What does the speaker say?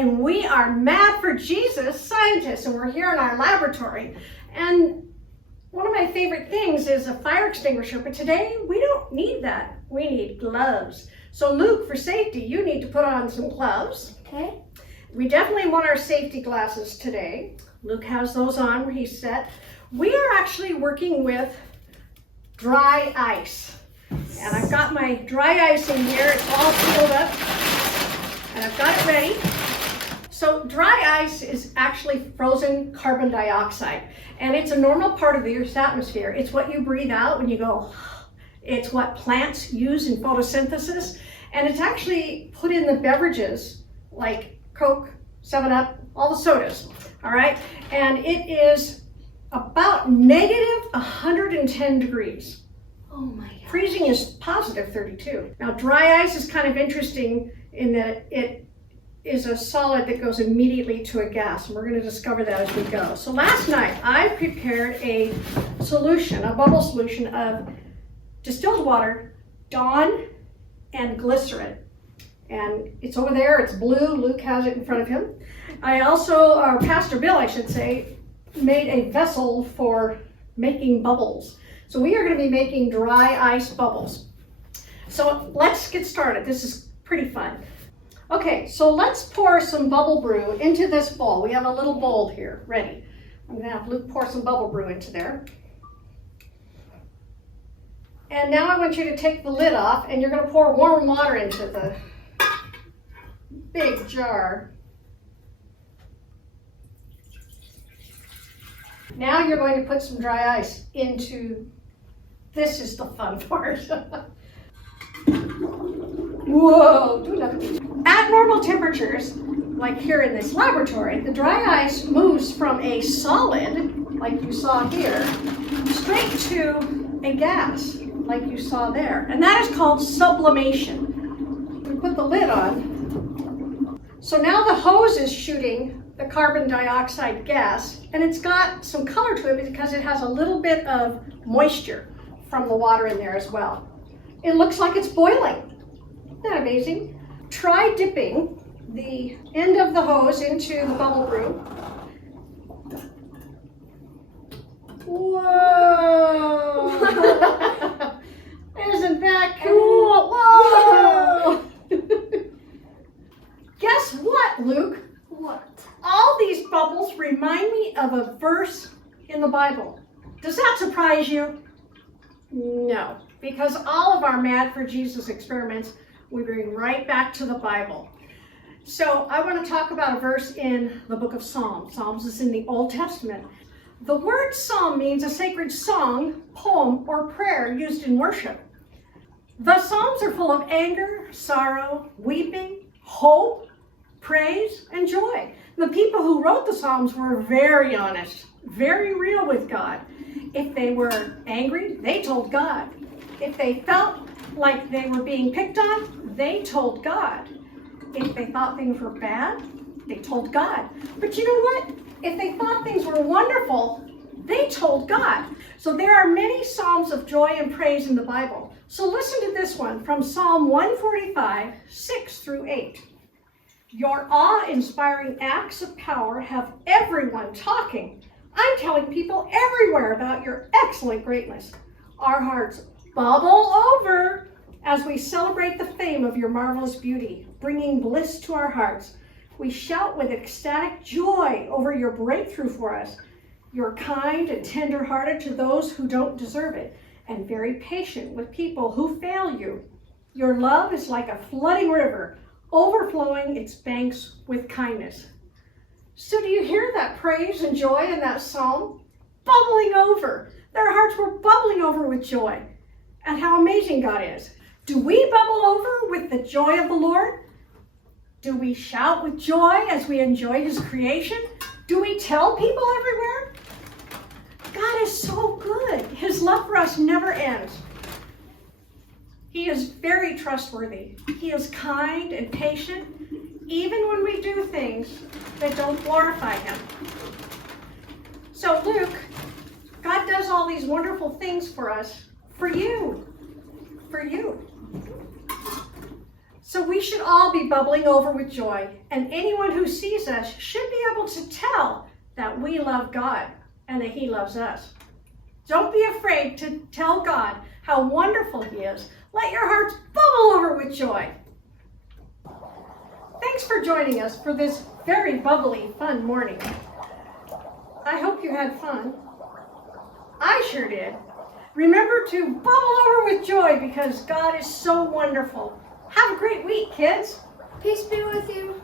and we are Mad for Jesus scientists, and we're here in our laboratory. And one of my favorite things is a fire extinguisher, but today we don't need that. We need gloves. So Luke, for safety, you need to put on some gloves. Okay. We definitely want our safety glasses today. Luke has those on where he's set. We are actually working with dry ice. And I've got my dry ice in here. It's all sealed up. And I've got it ready. So dry ice is actually frozen carbon dioxide. And it's a normal part of the Earth's atmosphere. It's what you breathe out when you go. It's what plants use in photosynthesis. And it's actually put in the beverages like Coke, 7-Up, all the sodas. All right. And it is about negative 110 degrees. Oh my God. Freezing is positive 32. Now, dry ice is kind of interesting in that it is a solid that goes immediately to a gas, and we're going to discover that as we go. So last night, I prepared a solution, a bubble solution of distilled water, Dawn, and glycerin. And it's over there, it's blue, Luke has it in front of him. I also, Pastor Bill, I should say, made a vessel for making bubbles. So we are going to be making dry ice bubbles. So let's get started. This is pretty fun. Okay, so let's pour some bubble brew into this bowl. We have a little bowl here, ready. I'm going to have Luke pour some bubble brew into there. And now I want you to take the lid off, and you're going to pour warm water into the big jar. Now you're going to put some dry ice into, this is the fun part. Whoa, do nothing. At normal temperatures, like here in this laboratory, the dry ice moves from a solid, like you saw here, straight to a gas, like you saw there. And that is called sublimation. We put the lid on. So now the hose is shooting the carbon dioxide gas, and it's got some color to it because it has a little bit of moisture from the water in there as well. It looks like it's boiling. Isn't that amazing? Try dipping the end of the hose into the bubble brew. Whoa! Isn't that cool? Whoa! Guess what, Luke? What? All these bubbles remind me of a verse in the Bible. Does that surprise you? No, because all of our Mad for Jesus experiments we bring right back to the Bible. So I want to talk about a verse in the book of Psalms. Psalms is in the Old Testament. The word psalm means a sacred song, poem, or prayer used in worship. The Psalms are full of anger, sorrow, weeping, hope, praise, and joy. The people who wrote the Psalms were very honest, very real with God. If they were angry, they told God. If they felt like they were being picked on, they told God. If they thought things were bad, they told God. But you know what? If they thought things were wonderful, they told God. So there are many psalms of joy and praise in the Bible. So listen to this one from Psalm 145, 6 through 8. Your awe-inspiring acts of power have everyone talking. I'm telling people everywhere about your excellent greatness. Our hearts bubble over as we celebrate the fame of your marvelous beauty, bringing bliss to our hearts. We shout with ecstatic joy over your breakthrough for us. You're kind and tender-hearted to those who don't deserve it, and very patient with people who fail you. Your love is like a flooding river, overflowing its banks with kindness. So do you hear that praise and joy in that psalm? Bubbling over. Their hearts were bubbling over with joy. And how amazing God is. Do we bubble over with the joy of the Lord? Do we shout with joy as we enjoy His creation? Do we tell people everywhere? God is so good. His love for us never ends. He is very trustworthy. He is kind and patient, even when we do things that don't glorify Him. So Luke, God does all these wonderful things for us, for you. So we should all be bubbling over with joy, and anyone who sees us should be able to tell that we love God and that He loves us. Don't be afraid to tell God how wonderful He is. Let your hearts bubble over with joy. Thanks for joining us for this very bubbly, fun morning. I hope you had fun. I sure did. Remember to bubble over with joy because God is so wonderful. Have a great week, kids. Peace be with you.